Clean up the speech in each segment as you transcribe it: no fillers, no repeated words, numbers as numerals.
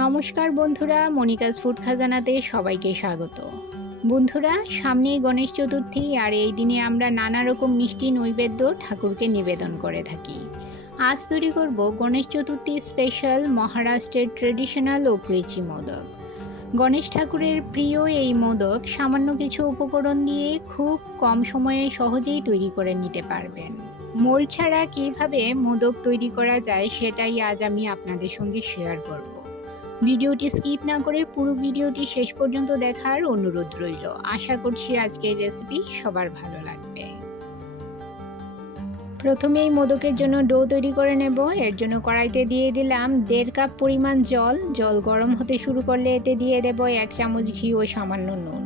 নমস্কার বন্ধুরা, Monica's food খাজানাতে সবাইকে স্বাগত। বন্ধুরা, সামনেই গণেশ চতুর্থী, আর এই দিনে আমরা নানা রকম মিষ্টি নৈবেদ্য ঠাকুরকে নিবেদন করে থাকি। আজ তৈরি করব গণেশ চতুর্থী স্পেশাল মহারাষ্ট্রের ট্রেডিশনাল ওকরেচি মোদক। গণেশ ঠাকুরের প্রিয় এই মোদক সামান্য কিছু উপকরণ দিয়ে খুব কম সময়ে সহজেই তৈরি করে নিতে পারবেন। মোল ছাড়া কীভাবে মোদক তৈরি করা যায় সেটাই আজ আমি আপনাদের সঙ্গে শেয়ার করব। ভিডিওটি স্কিপ না করে পুরো ভিডিওটি শেষ পর্যন্ত দেখার অনুরোধ রইল। আশা করছি আজকের রেসিপি সবার ভালো লাগবে। প্রথমে এই মোদকের জন্য ডো তৈরি করে নেব। এর জন্য কড়াইতে দিয়ে দিলাম 1.5 কাপ পরিমাণ জল গরম হতে শুরু করলে এতে দিয়ে দেব 1 চামচ ঘি ও সামান্য নুন।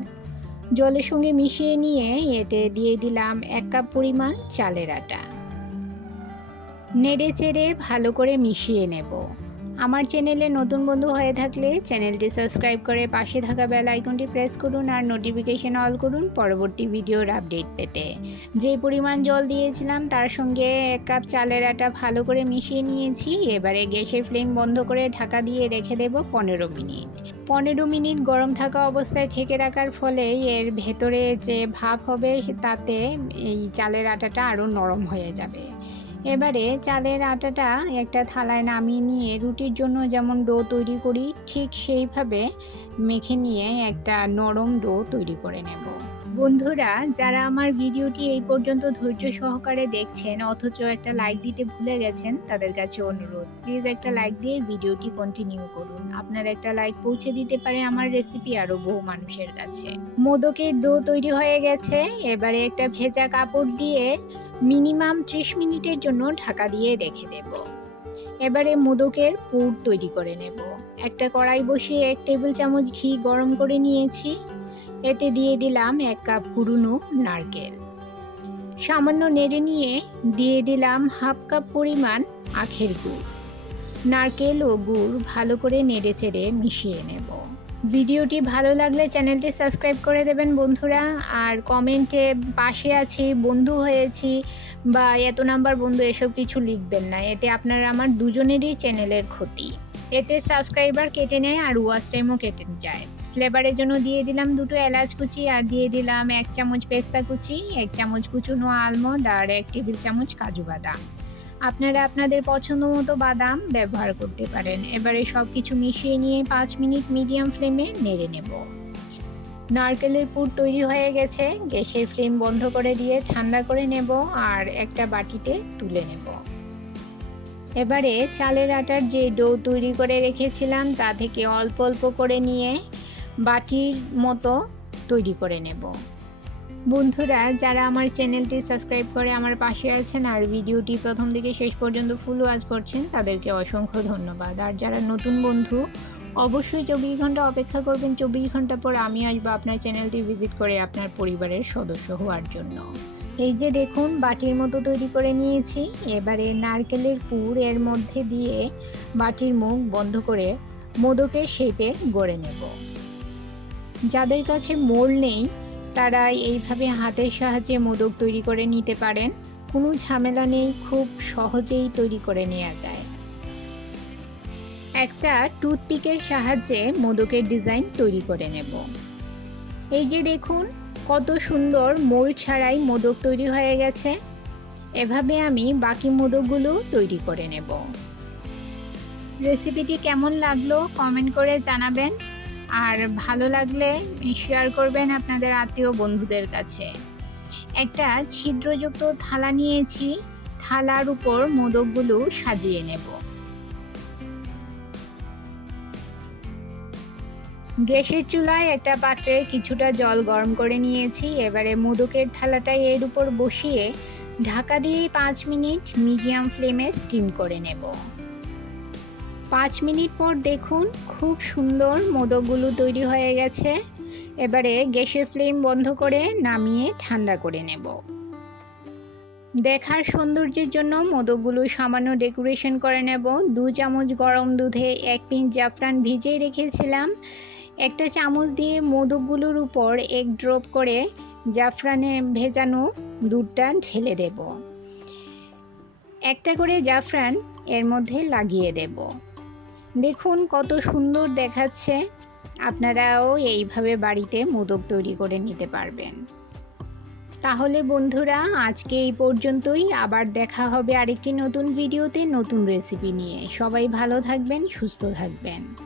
জলের সঙ্গে মিশিয়ে নিয়ে এতে দিয়ে দিলাম 1 কাপ পরিমাণ চালের আটা। নেড়ে চেড়ে ভালো করে মিশিয়ে নেব। আমার চ্যানেলে নতুন বন্ধু হয়ে থাকলে চ্যানেলটি সাবস্ক্রাইব করে পাশে থাকা বেল আইকনটি প্রেস করুন আর নোটিফিকেশন অল করুন পরবর্তী ভিডিওর আপডেট পেতে। যে পরিমাণ জল দিয়েছিলাম তার সঙ্গে 1 কাপ চালের আটা ভালো করে মিশিয়ে নিয়েছি। এবারে গ্যাসের ফ্লেম বন্ধ করে ঢাকা দিয়ে রেখে দেব 15 মিনিট। 15 মিনিট গরম থাকা অবস্থায় ঢেকে রাখার ফলে এর ভেতরে যে ভাপ হবে তাতে এই চালের আটাটা আরও নরম হয়ে যাবে। এবারে চালের আটাটা একটা থালায় নামিয়ে নিয়ে রুটির জন্য যেমন ডো তৈরি করি ঠিক সেইভাবে মেখে নিয়ে একটা নরম ডো তৈরি করে নেব। বন্ধুরা, যারা আমার ভিডিওটি এই পর্যন্ত ধৈর্য সহকারে দেখছেন অথচ একটা লাইক দিতে ভুলে গেছেন, তাদের কাছে অনুরোধ, প্লিজ একটা লাইক দিয়ে ভিডিওটি কন্টিনিউ করুন। আপনার একটা লাইক পৌঁছে দিতে পারে আমার রেসিপি আরও বহু মানুষের কাছে। মোদকের ডো তৈরি হয়ে গেছে। এবারে একটা ভেজা কাপড় দিয়ে মিনিমাম 30 মিনিটের জন্য ঢাকা দিয়ে রেখে দেব। এবারে মোদকের পুর তৈরি করে নেব। একটা কড়াই বসিয়ে 1 টেবিল চামচ ঘি গরম করে নিয়েছি। এতে দিয়ে দিলাম 1 কাপ কুড়ুনো নারকেল। সামান্য নেড়ে নিয়ে দিয়ে দিলাম 1/2 কাপ পরিমাণ আখের গুড়। নারকেল ও গুড় ভালো করে নেড়ে চেড়ে মিশিয়ে নেব। ভিডিওটি ভালো লাগলে চ্যানেলটি সাবস্ক্রাইব করে দেবেন বন্ধুরা, আর কমেন্টে পাশে আছি, বন্ধু হয়েছি বা এত নাম্বার বন্ধু এসব কিছু লিখবেন না, এতে আপনার আমার দুজনেরই চ্যানেলের ক্ষতি। এতে সাবস্ক্রাইবার কেটে নেয় আর ওয়াচ টাইমও কেটে যায়। ফ্লেভারের জন্য দিয়ে দিলাম 2 এলাচ কুচি আর দিয়ে দিলাম 1 চামচ পেস্তা কুচি, 1 চামচ কুচনো আলমন্ড আর 1 টেবিল চামচ কাজু বাদাম। আপনারা আপনাদের পছন্দ মতো বাদাম ব্যবহার করতে পারেন। এবারে সব কিছু মিশিয়ে নিয়ে 5 মিনিট মিডিয়াম ফ্লেমে নেড়ে নেব। নারকেলের পুর তৈরি হয়ে গেছে। গ্যাসের ফ্লেম বন্ধ করে দিয়ে ঠান্ডা করে নেব আর একটা বাটিতে তুলে নেব। এবারে চালের আটার যে ডো তৈরি করে রেখেছিলাম তা থেকে অল্প অল্প করে নিয়ে বাটির মতো তৈরি করে নেব। বন্ধুরা, যারা আমার চ্যানেলটি সাবস্ক্রাইব করে আমার পাশে আছেন আর ভিডিওটি প্রথম থেকে শেষ পর্যন্ত ফুল ওয়াচ করছেন, তাদেরকে অসংখ্য ধন্যবাদ। আর যারা নতুন বন্ধু, অবশ্যই 24 ঘন্টা অপেক্ষা করবেন। 24 ঘন্টা পর আমি আসবো আপনার চ্যানেলটি ভিজিট করে আপনার পরিবারের সদস্য হওয়ার জন্য। এই যে দেখুন, বাটির মতো তৈরি করে নিয়েছি। এবারে নারকেলের পুর এর মধ্যে দিয়ে বাটির মুখ বন্ধ করে মোদকের শেপে গড়ে নেব। যাদের কাছে মোল্ড নেই তারা এইভাবে হাতের সাহায্যে মোদক তৈরি করে নিতে পারেন। কোনো ঝামেলা নেই, খুব সহজেই তৈরি করে নেওয়া যায়। একটা টুথপিকের সাহায্যে মোদকের ডিজাইন তৈরি করে নেব। এই যে দেখুন, কত সুন্দর মোল্ড ছাড়াই মোদক তৈরি হয়ে গেছে। এভাবে আমি বাকি মোদকগুলো তৈরি করে নেব। রেসিপিটি কেমন লাগলো কমেন্ট করে জানাবেন, আর ভালো লাগলে শেয়ার করবেন আপনাদের আত্মীয় বন্ধুদের কাছে। একটা ছিদ্রযুক্ত থালা নিয়েছি, থালার উপর মোদকগুলো সাজিয়ে নেব। গ্যাসের চুলায় একটা পাত্রে কিছুটা জল গরম করে নিয়েছি। এবারে মোদকের থালাটা এর উপর বসিয়ে ঢাকা দিয়ে 5 মিনিট মিডিয়াম ফ্লেমে স্টিম করে নেব। 5 মিনিট পর দেখুন, খুব সুন্দর মোদকগুলো তৈরি হয়ে গেছে। এবারে গ্যাসের ফ্লেম বন্ধ করে নামিয়ে ঠান্ডা করে নেব। দেখার সৌন্দর্যের জন্য মোদকগুলো সামান্য ডেকোরেশন করে নেব। 2 চামচ গরম দুধে 1 পিঞ্চ জাফরান ভিজিয়ে রেখেছিলাম। একটা চামচ দিয়ে মোদকগুলোর উপর 1 ড্রপ করে জাফরানে ভেজানো দুধটা ঢেলে দেব। একটা করে জাফরান এর মধ্যে লাগিয়ে দেব। দেখুন কত সুন্দর দেখাচ্ছে। আপনারাও এইভাবে বাড়িতে মোদক তৈরি করে নিতে পারবেন। তাহলে বন্ধুরা আজকে এই পর্যন্তই। আবার দেখা হবে আরেকটি নতুন ভিডিওতে নতুন রেসিপি নিয়ে। সবাই ভালো থাকবেন, সুস্থ থাকবেন।